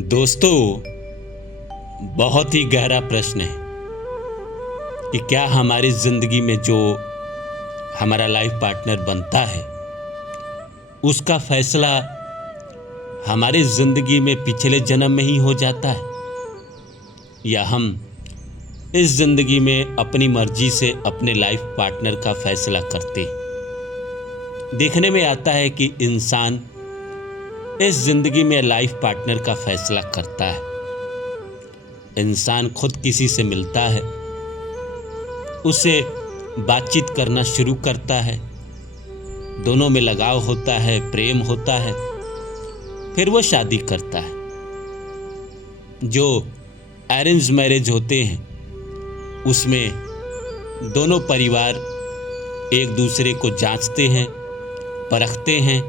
दोस्तों, बहुत ही गहरा प्रश्न है कि क्या हमारी ज़िंदगी में जो हमारा लाइफ पार्टनर बनता है उसका फैसला हमारी ज़िंदगी में पिछले जन्म में ही हो जाता है, या हम इस ज़िंदगी में अपनी मर्जी से अपने लाइफ पार्टनर का फैसला करते हैं। देखने में आता है कि इंसान इस ज़िंदगी में लाइफ पार्टनर का फैसला करता है। इंसान खुद किसी से मिलता है, उससे बातचीत करना शुरू करता है, दोनों में लगाव होता है, प्रेम होता है, फिर वो शादी करता है। जो अरेंज मैरिज होते हैं उसमें दोनों परिवार एक दूसरे को जांचते हैं, परखते हैं,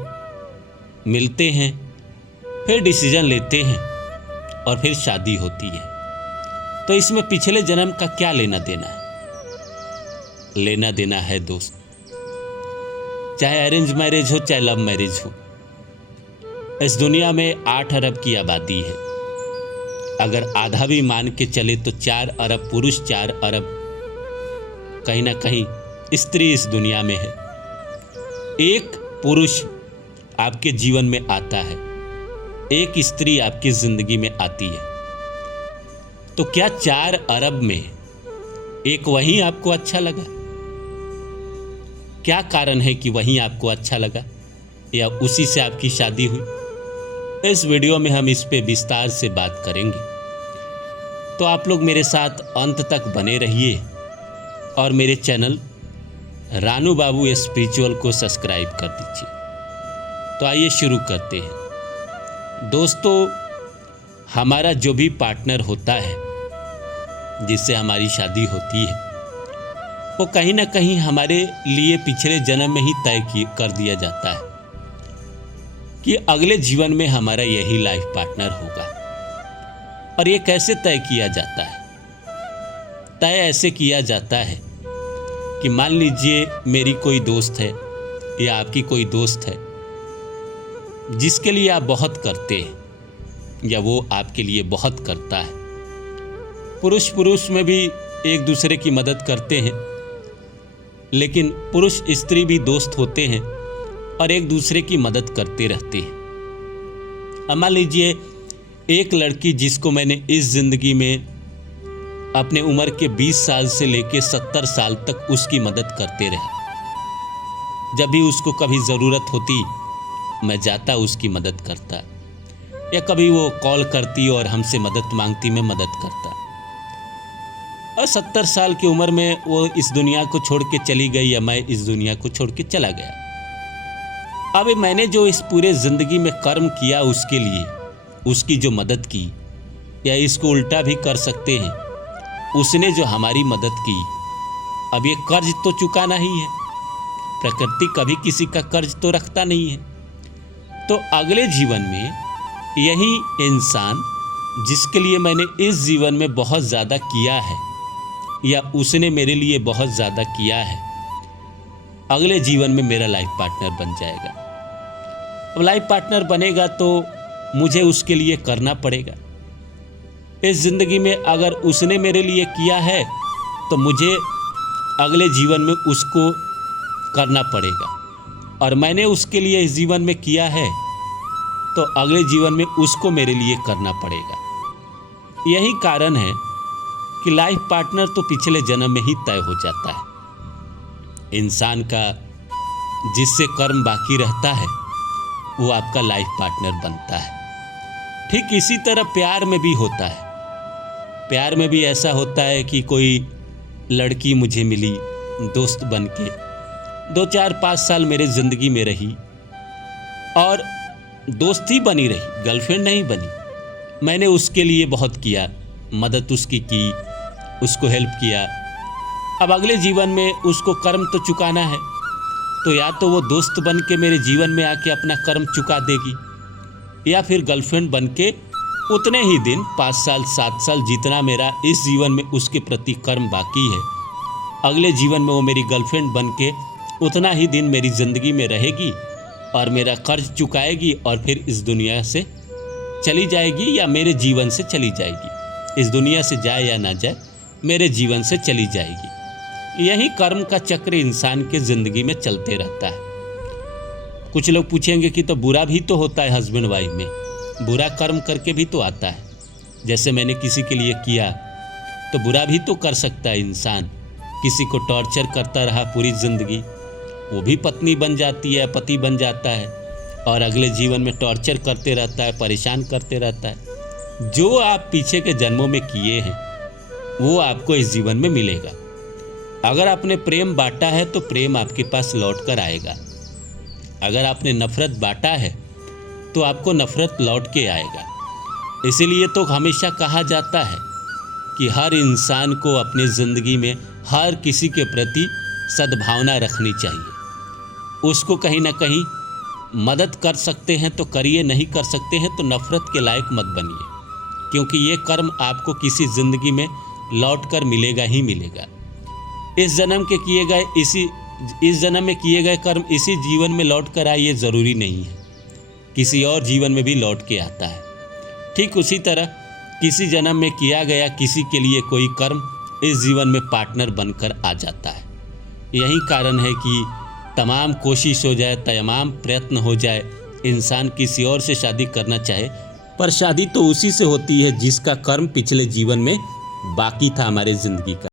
मिलते हैं, फिर डिसीजन लेते हैं और फिर शादी होती है। तो इसमें पिछले जन्म का क्या लेना देना है? लेना देना है दोस्त, चाहे अरेंज मैरिज हो चाहे लव मैरिज हो। इस दुनिया में 8 अरब की आबादी है। अगर आधा भी मान के चले तो 4 अरब पुरुष, 4 अरब कहीं ना कहीं स्त्री इस दुनिया में है। एक पुरुष आपके जीवन में आता है, एक स्त्री आपकी जिंदगी में आती है। तो क्या 4 अरब में एक वही आपको अच्छा लगा? क्या कारण है कि वही आपको अच्छा लगा या उसी से आपकी शादी हुई? इस वीडियो में हम इस पे विस्तार से बात करेंगे। तो आप लोग मेरे साथ अंत तक बने रहिए और मेरे चैनल रानू बाबू स्पिरिचुअल को सब्सक्राइब कर दीजिए। तो आइए शुरू करते हैं। दोस्तों, हमारा जो भी पार्टनर होता है जिससे हमारी शादी होती है, वो कहीं ना कहीं हमारे लिए पिछले जन्म में ही तय कर दिया जाता है कि अगले जीवन में हमारा यही लाइफ पार्टनर होगा। और ये कैसे तय किया जाता है? तय ऐसे किया जाता है कि मान लीजिए मेरी कोई दोस्त है या आपकी कोई दोस्त है जिसके लिए आप बहुत करते हैं या वो आपके लिए बहुत करता है। पुरुष में भी एक दूसरे की मदद करते हैं, लेकिन पुरुष स्त्री भी दोस्त होते हैं और एक दूसरे की मदद करते रहते हैं। अब मान लीजिए एक लड़की जिसको मैंने इस ज़िंदगी में अपने उम्र के 20 साल से लेकर 70 साल तक उसकी मदद करते रहे। जब भी उसको कभी ज़रूरत होती मैं जाता, उसकी मदद करता, या कभी वो कॉल करती और हमसे मदद मांगती, मैं मदद करता। और 70 साल की उम्र में वो इस दुनिया को छोड़ के चली गई या मैं इस दुनिया को छोड़ के चला गया। अब मैंने जो इस पूरे ज़िंदगी में कर्म किया उसके लिए, उसकी जो मदद की, या इसको उल्टा भी कर सकते हैं, उसने जो हमारी मदद की, अब ये कर्ज तो चुकाना ही है। प्रकृति कभी किसी का कर्ज तो रखता नहीं है। तो अगले जीवन में यही इंसान जिसके लिए मैंने इस जीवन में बहुत ज़्यादा किया है या उसने मेरे लिए बहुत ज़्यादा किया है, अगले जीवन में मेरा लाइफ पार्टनर बन जाएगा। अब लाइफ पार्टनर बनेगा तो मुझे उसके लिए करना पड़ेगा। इस ज़िंदगी में अगर उसने मेरे लिए किया है तो मुझे अगले जीवन में उसको करना पड़ेगा, और मैंने उसके लिए इस जीवन में किया है तो अगले जीवन में उसको मेरे लिए करना पड़ेगा। यही कारण है कि लाइफ पार्टनर तो पिछले जन्म में ही तय हो जाता है। इंसान का जिससे कर्म बाकी रहता है वो आपका लाइफ पार्टनर बनता है। ठीक इसी तरह प्यार में भी होता है। प्यार में भी ऐसा होता है कि कोई लड़की मुझे मिली दोस्त बन के, 2, 4, 5 साल मेरे ज़िंदगी में रही और दोस्ती बनी रही, गर्लफ्रेंड नहीं बनी। मैंने उसके लिए बहुत किया, मदद उसकी की, उसको हेल्प किया। अब अगले जीवन में उसको कर्म तो चुकाना है, तो या तो वो दोस्त बन के मेरे जीवन में आके अपना कर्म चुका देगी, या फिर गर्लफ्रेंड बन के उतने ही दिन 5 साल 7 साल जितना मेरा इस जीवन में उसके प्रति कर्म बाकी है, अगले जीवन में वो मेरी गर्लफ्रेंड बन के उतना ही दिन मेरी ज़िंदगी में रहेगी और मेरा कर्ज चुकाएगी और फिर इस दुनिया से चली जाएगी या मेरे जीवन से चली जाएगी, इस दुनिया से जाए या ना जाए मेरे जीवन से चली जाएगी। यही कर्म का चक्र इंसान के ज़िंदगी में चलते रहता है। कुछ लोग पूछेंगे कि तो बुरा भी तो होता है हस्बैंड वाइफ में, बुरा कर्म करके भी तो आता है। जैसे मैंने किसी के लिए किया तो बुरा भी तो कर सकता है इंसान। किसी को टॉर्चर करता रहा पूरी ज़िंदगी, वो भी पत्नी बन जाती है, पति बन जाता है और अगले जीवन में टॉर्चर करते रहता है, परेशान करते रहता है। जो आप पीछे के जन्मों में किए हैं वो आपको इस जीवन में मिलेगा। अगर आपने प्रेम बांटा है तो प्रेम आपके पास लौट कर आएगा। अगर आपने नफरत बांटा है तो आपको नफरत लौट के आएगा। इसीलिए तो हमेशा कहा जाता है कि हर इंसान को अपनी ज़िंदगी में हर किसी के प्रति सद्भावना रखनी चाहिए। उसको कहीं ना कहीं मदद कर सकते हैं तो करिए, नहीं कर सकते हैं तो नफ़रत के लायक मत बनिए, क्योंकि ये कर्म आपको किसी ज़िंदगी में लौट कर मिलेगा ही मिलेगा। इस जन्म में किए गए कर्म इसी जीवन में लौट कर आए ये ज़रूरी नहीं है, किसी और जीवन में भी लौट के आता है। ठीक उसी तरह किसी जन्म में किया गया किसी के लिए कोई कर्म इस जीवन में पार्टनर बनकर आ जाता है। यही कारण है कि तमाम कोशिश हो जाए, तमाम प्रयत्न हो जाए, इंसान किसी और से शादी करना चाहे, पर शादी तो उसी से होती है जिसका कर्म पिछले जीवन में बाकी था हमारे ज़िंदगी का।